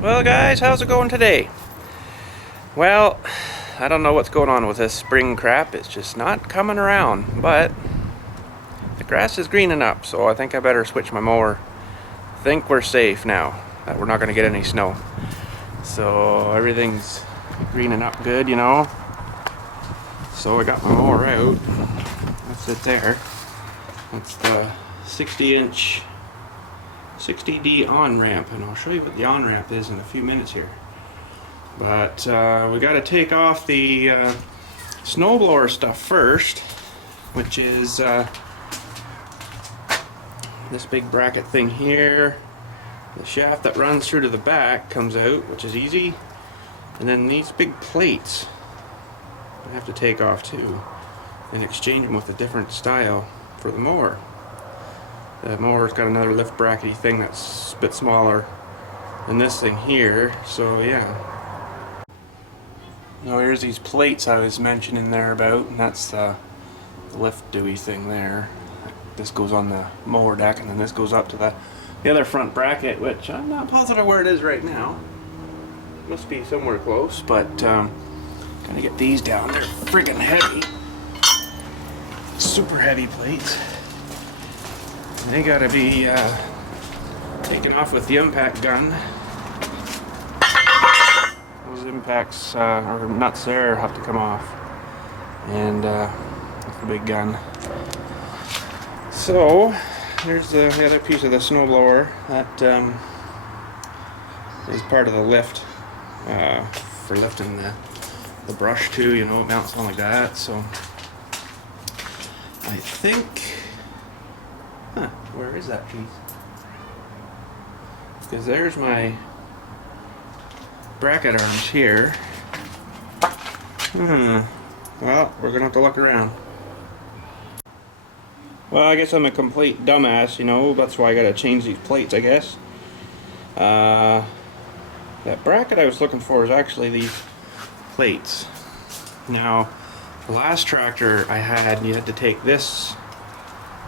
Well guys, how's it going today? Well, I don't know what's going on with this spring crap. It's just not coming around, but the grass is greening up, so I think I better switch my mower. I think we're safe now that we're not going to get any snow. So everything's greening up good, you know. So I got my mower out. That's it there. That's the 60-inch 60D on-ramp, and I'll show you what the on-ramp is in a few minutes here. But we got to take off the snowblower stuff first, which is this big bracket thing here. The shaft that runs through to the back comes out, which is easy, and then these big plates I have to take off too and exchange them with a different style for the mower. The mower's got another lift brackety thing that's a bit smaller than this thing here, so yeah. Now here's these plates I was mentioning there about, and that's the lift dewey thing there. This goes on the mower deck, and then this goes up to the other front bracket, which I'm not positive where it is right now. Must be somewhere close, but gonna get these down. They're friggin' heavy. Super heavy plates. They gotta be taken off with the impact gun. Those impacts or nuts there have to come off, and that's the big gun. So there's the other piece of the snowblower that is part of the lift for lifting the brush too. You know, it mounts on like that. So I think. Where is that piece? Because there's my bracket arms here. Well, we're gonna have to look around. Well, I guess I'm a complete dumbass, you know. That's why I gotta change these plates, I guess. That bracket I was looking for is actually these plates. Now, the last tractor I had, you had to take this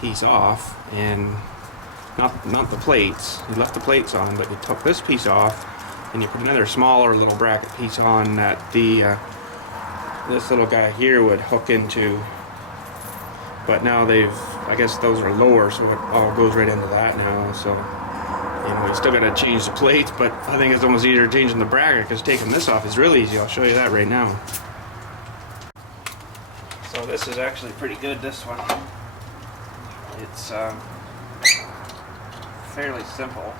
piece off, and not the plates. You left the plates on, but you took this piece off, and you put another smaller little bracket piece on that this little guy here would hook into. But now I guess those are lower, so it all goes right into that now. So you know, you still gotta change the plates, but I think it's almost easier changing the bracket, because taking this off is really easy. I'll show you that right now. So this is actually pretty good, this one. It's fairly simple.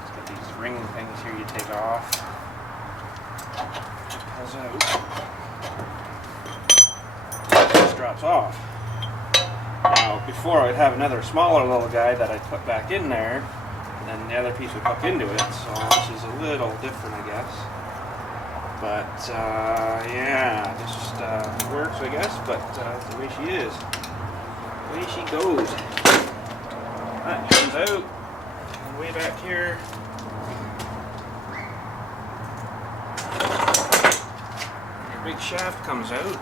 It's got these ring things here you take off. It pulls out. It just drops off. Now, before I'd have another smaller little guy that I'd put back in there, and then the other piece would hook into it. So this is a little different, I guess. But yeah, it just works, I guess. But that's the way she is. Away she goes. That comes out, and way back here. Your big shaft comes out.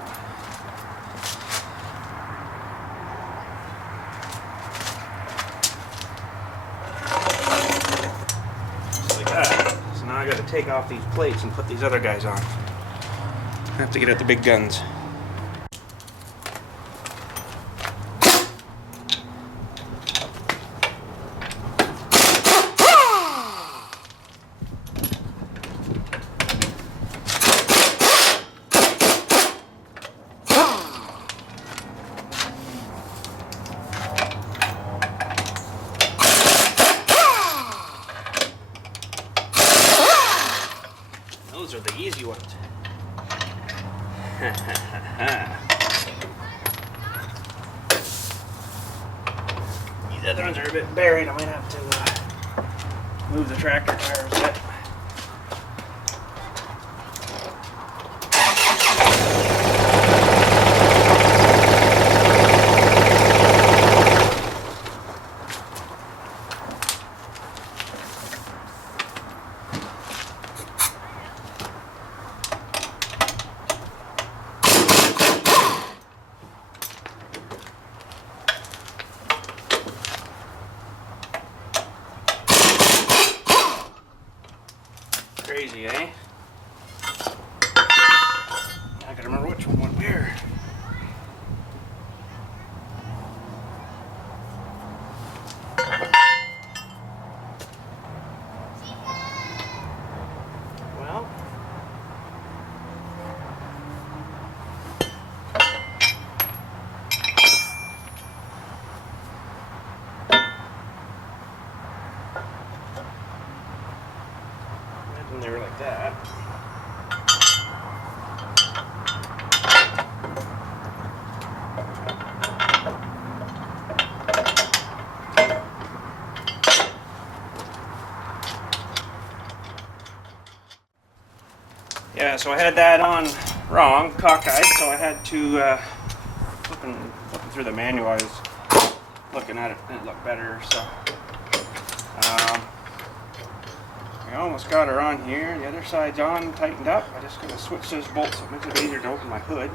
Just like that. So now I got to take off these plates and put these other guys on. I have to get at the big guns. Those are the easy ones. These other ones are a bit buried. I might have to move the tractor tires a bit. crazy, eh? I gotta remember which one went where. Well, imagine they were like that. Yeah, so I had that on wrong, cockeyed, so I had to, looking through the manual, I was looking at it and it looked better, so. I almost got her on here, the other side's on, tightened up. I just gotta switch those bolts so it makes it easier to open my hood.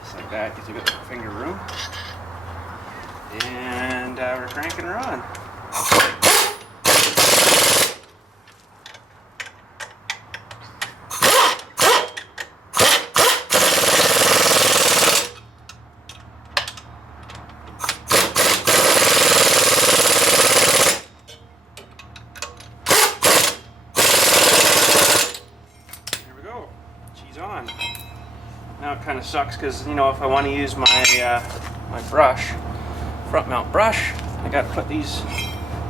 Just like that, gives you a bit of finger room. And we're cranking her on. On. Now it kind of sucks because, you know, if I want to use my my brush, front mount brush, I got to put these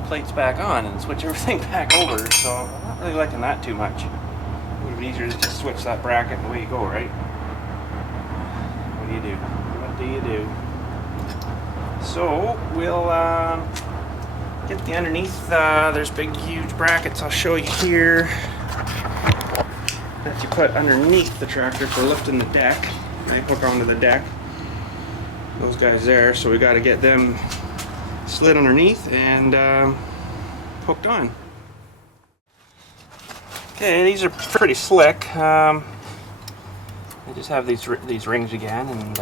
plates back on and switch everything back over, so I'm not really liking that too much. It would have been easier to just switch that bracket and away you go, right? What do you do? What do you do? So we'll get the underneath, there's big huge brackets I'll show you here that you put underneath the tractor for lifting the deck. Right, hook onto the deck. Those guys there, so we got to get them slid underneath and hooked on. Okay, these are pretty slick. They just have these rings again, and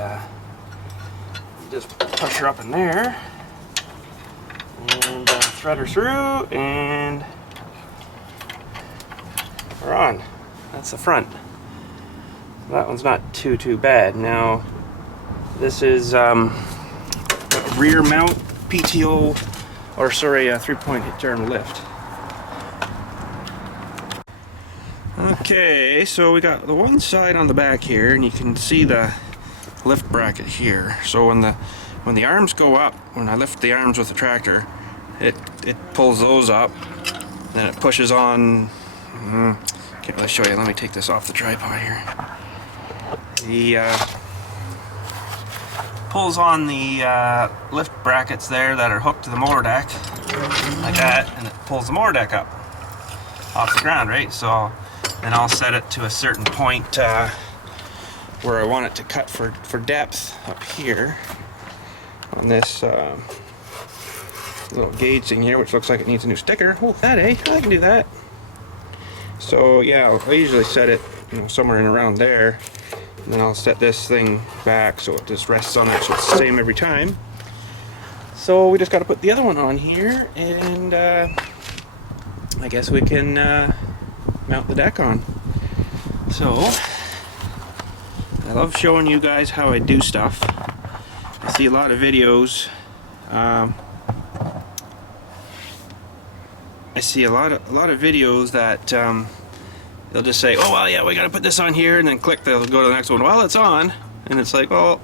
just push her up in there and thread her through, and we're on. That's the front. That one's not too bad. Now, this is rear mount PTO, or sorry, a 3-point hitch arm lift. Okay, so we got the one side on the back here, and you can see the lift bracket here. So when the arms go up, when I lift the arms with the tractor, it pulls those up, then it pushes on. Can't really show you. Let me take this off the tripod here. The pulls on the lift brackets there that are hooked to the mower deck, like that, and it pulls the mower deck up off the ground, right? So then I'll set it to a certain point where I want it to cut for depth up here on this little gauge thing here, which looks like it needs a new sticker. Oh, that, eh? I can do that. So yeah, I usually set it, you know, somewhere in around there, and then I'll set this thing back so it just rests on it, so it's the same every time. So we just got to put the other one on here, and I guess we can mount the deck on. So I love showing you guys how I do stuff. I see a lot of videos. I see a lot of videos that they'll just say, oh well, yeah, we gotta put this on here, and then click, they'll go to the next one. Well, it's on, and it's like, well,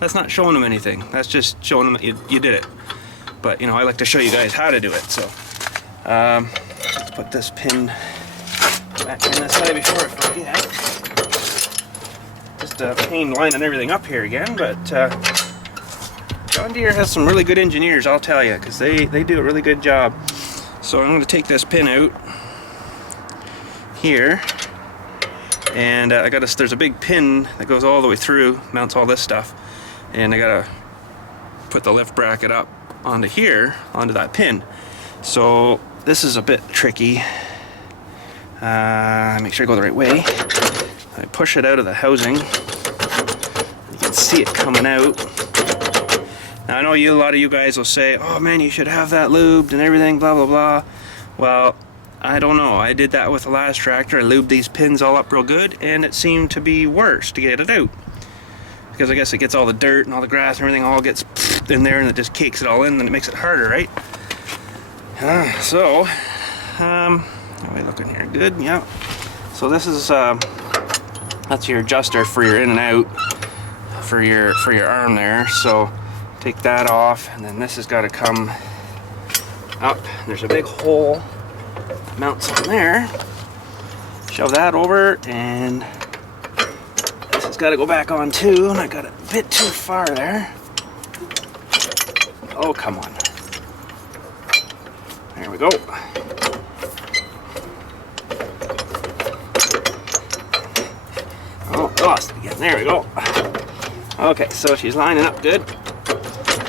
that's not showing them anything. That's just showing them that you did it. But you know, I like to show you guys how to do it. So let's put this pin back in this way before I forget. Just a pain lining everything up here again, but John Deere has some really good engineers, I'll tell you, because they do a really good job. So I'm going to take this pin out here, and there's a big pin that goes all the way through, mounts all this stuff, and I got to put the lift bracket up onto here, onto that pin. So this is a bit tricky. Make sure I go the right way. I push it out of the housing. You can see it coming out. Now I know a lot of you guys will say, oh man, you should have that lubed and everything, blah blah blah. Well, I don't know. I did that with the last tractor. I lubed these pins all up real good, and it seemed to be worse to get it out. Because I guess it gets all the dirt and all the grass and everything all gets in there, and it just cakes it all in, and it makes it harder, right? How are we looking here? Good, yeah. So this is that's your adjuster for your in and out for your arm there. So take that off, and then this has got to come up. There's a big hole that mounts on there. Shove that over, and this has got to go back on too. And I got it a bit too far there. Oh, come on. There we go. Oh, lost it again. There we go. Okay, so she's lining up good.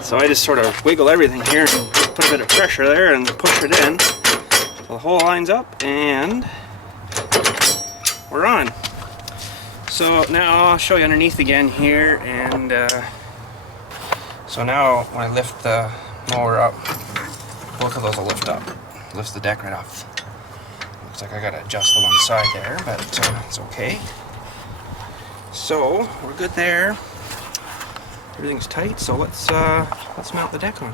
So I just sort of wiggle everything here and put a bit of pressure there and push it in. So the hole lines up, and we're on. So now I'll show you underneath again here, and so now when I lift the mower up, both of those will lift up. Lifts the deck right off. Looks like I gotta adjust the one side there, but it's okay. So we're good there. Everything's tight, so let's mount the deck on.